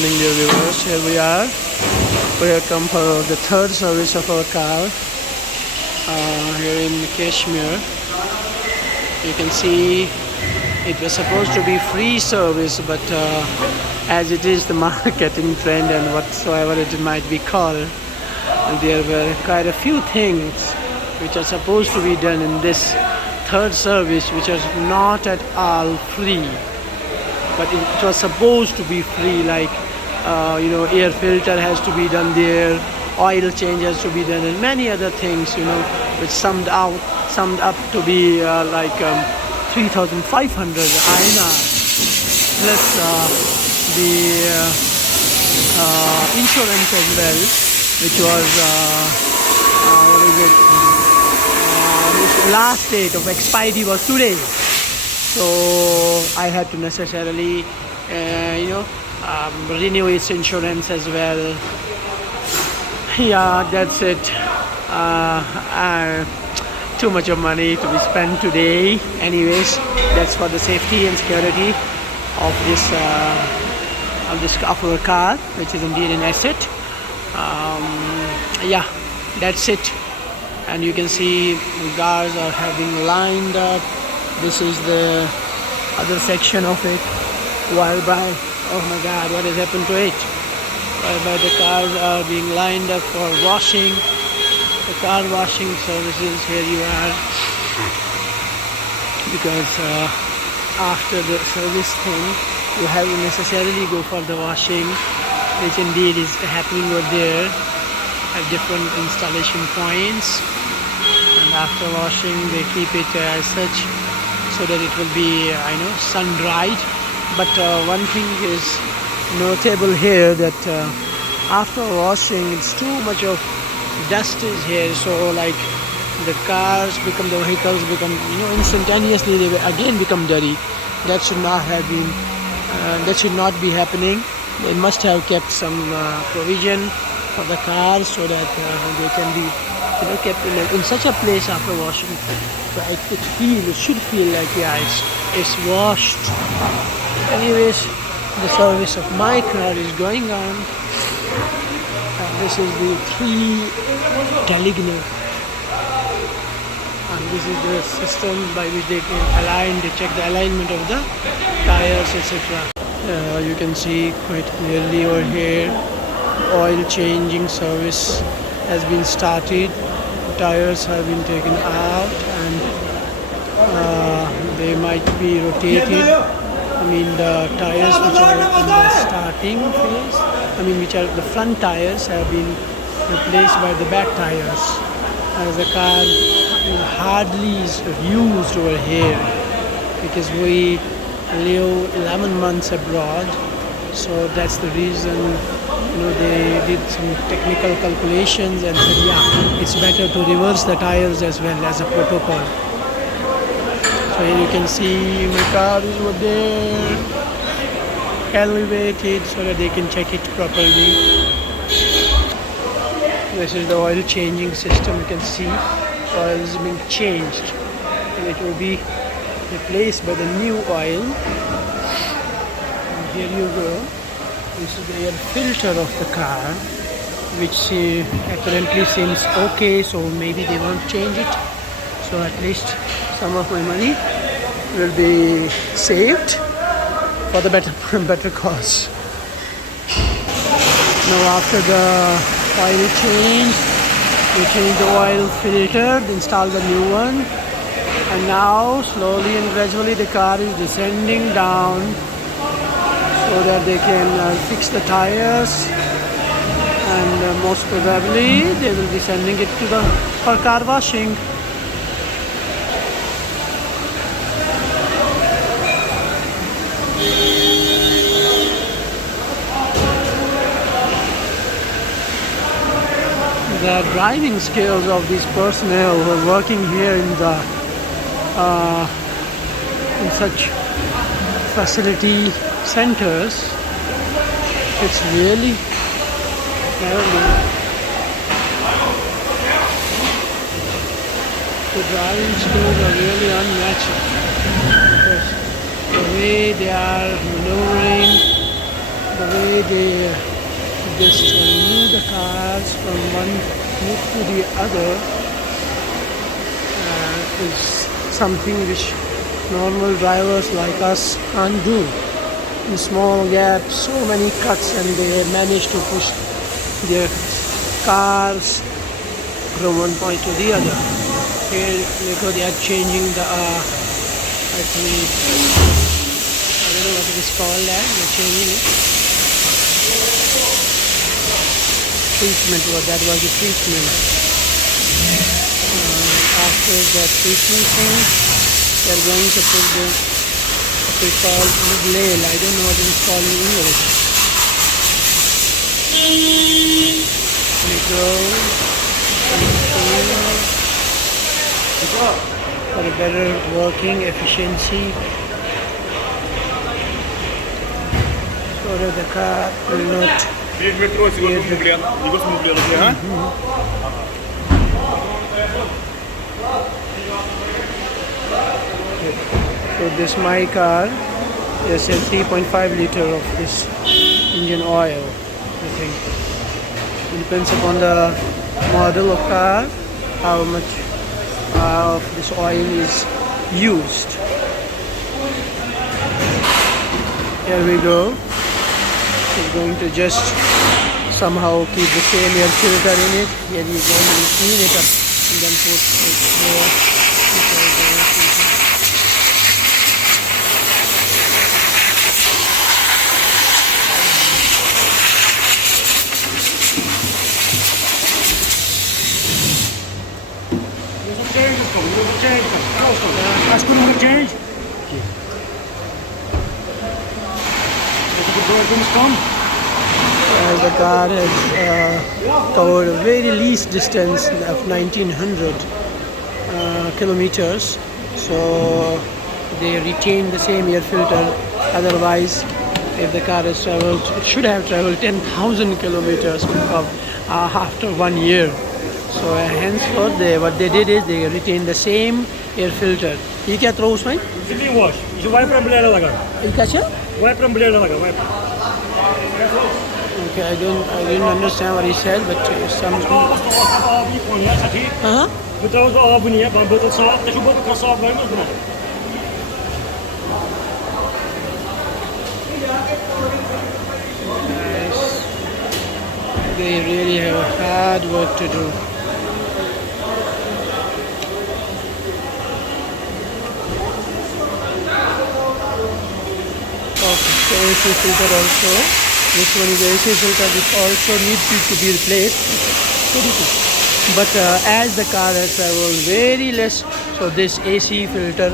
morning, dear viewers. Here we are. We have come for the third service of our car here in Kashmir. You can see it was supposed to be free service, but as it is the marketing trend and whatsoever it might be called, there were quite a few things which are supposed to be done in this third service which is not at all free. But it was supposed to be free, like air filter has to be done there, oil change has to be done, and many other things, which summed up to be like 3,500 INR plus the insurance as well, which was its last date of expiry was today. So I had to necessarily, renew its insurance as well. Yeah, that's it. Too much of money to be spent today. Anyways, that's for the safety and security of of our car, which is indeed an asset. Yeah, that's it. And you can see the cars are having lined up. This is the other section of it. Oh my God, what has happened to it? Whereby the cars are being lined up for washing. The car washing services, here you are. Because after the service thing, you have to necessarily go for the washing, which indeed is happening over there at different installation points. And after washing, they keep it as such, so that it will be, sun dried. But one thing is notable here, that after washing, it's too much of dust is here. So like the vehicles become, instantaneously they will again become dirty. That should not have been. That should not be happening. They must have kept some provision for the cars so that they can be kept in such a place after washing. So it should feel like, yeah, it's washed. Anyways, the service of my car is going on. This is the 3 Teligner, and this is the system by which they can check the alignment of the tires, etc. You can see quite clearly over here, oil changing service has been started. Tires have been taken out and they might be rotated. The tires which are in the starting phase, which are the front tires, have been replaced by the back tires, as the car hardly is used over here, because we live 11 months abroad. So that's the reason, they did some technical calculations and said, yeah, it's better to reverse the tires as well as a protocol. So here you can see my car is over there, elevated so that they can check it properly. This is the oil changing system. You can see oil is being changed and it will be replaced by the new oil. And here you go. This is the air filter of the car, which apparently seems okay, so maybe they won't change it. So at least some of my money will be saved for the better cause. Now after the oil change, we change the oil filter, install the new one, and now slowly and gradually the car is descending down so that they can fix the tires, and most probably they will be sending it to for car washing. The driving skills of these personnel who are working here in such facility centers, it's really the driving skills are really unmatched, because the way they are maneuvering, the way they just move the cars from one loop to the other is something which normal drivers like us can't do. In small gaps, so many cuts, and they manage to push their cars from one point to the other. Here they are changing the I don't know what it is called there. They're changing it. Treatment, that was the treatment. After the treatment thing, they're going to put the what we call nail. I don't know what it is called in English. We go for a better working efficiency, so that the car will not So this my car, there's a 3.5 liter of this engine oil. I think it depends upon the model of car how much of this oil is used. Here we go. It's going to just somehow keep the same air filter in it. Here you go and clean it up and then put it there. The car has covered a very least distance of 1900 kilometers, so they retain the same air filter. Otherwise, if the car has traveled, it should have traveled 10,000 kilometers after 1 year. So henceforth, what they did is they retained the same air filter. ये क्या throw उसमें? Simply wash. इसे wiper blade लगा. ये क्या? Wiper blade लगा. Wiper. Okay, I didn't understand what he said, but something. Betrouwens de avond niet, maar beter saap. Dat je beter kan saap bij me. They really have hard work to do. Okay, the AC filter also. This one is the AC filter, which also needs to be replaced. But as the car has traveled very less, so this AC filter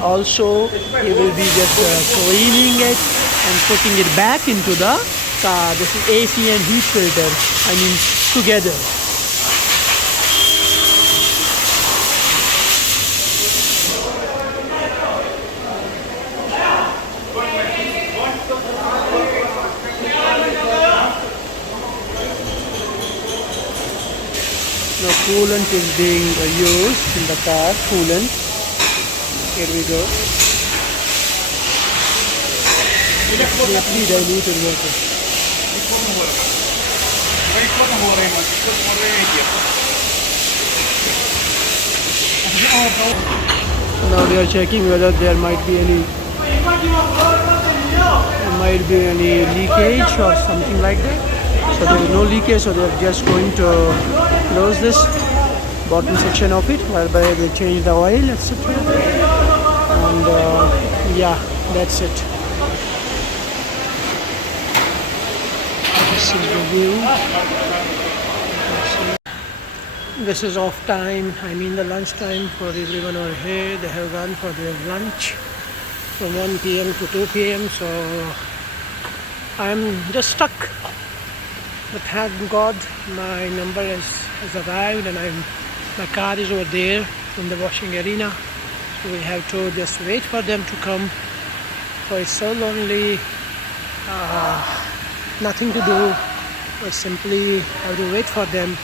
also it will be just cleaning it and putting it back into the car. This is AC and heat filter, I mean together. Now coolant is being used in the car, coolant. Here we go. Pre-diluted water. Now they are checking whether there might be any leakage or something like that. So there is no leakage, so they are just going to close this bottom section of it, whereby they change the oil, etc. And yeah, that's it. This is the view. This is off time, I mean the lunch time for everyone over here. They have gone for their lunch from 1 p.m. to 2 p.m. So I'm just stuck. But thank God my number has arrived, and my car is over there in the washing arena. So we have to just wait for them to come. So it's so lonely, nothing to do. We simply have to wait for them,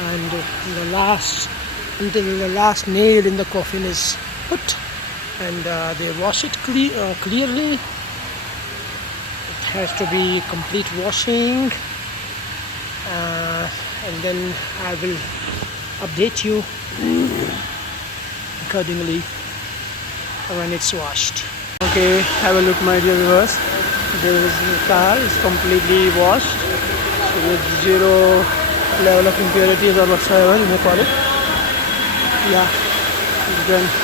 and until the last nail in the coffin is put, and they wash it clearly. has to be complete washing, and then I will update you accordingly when it's washed. Okay, have a look, my dear viewers. This car is completely washed with zero level of impurities or whatsoever you may call it. Yeah, you can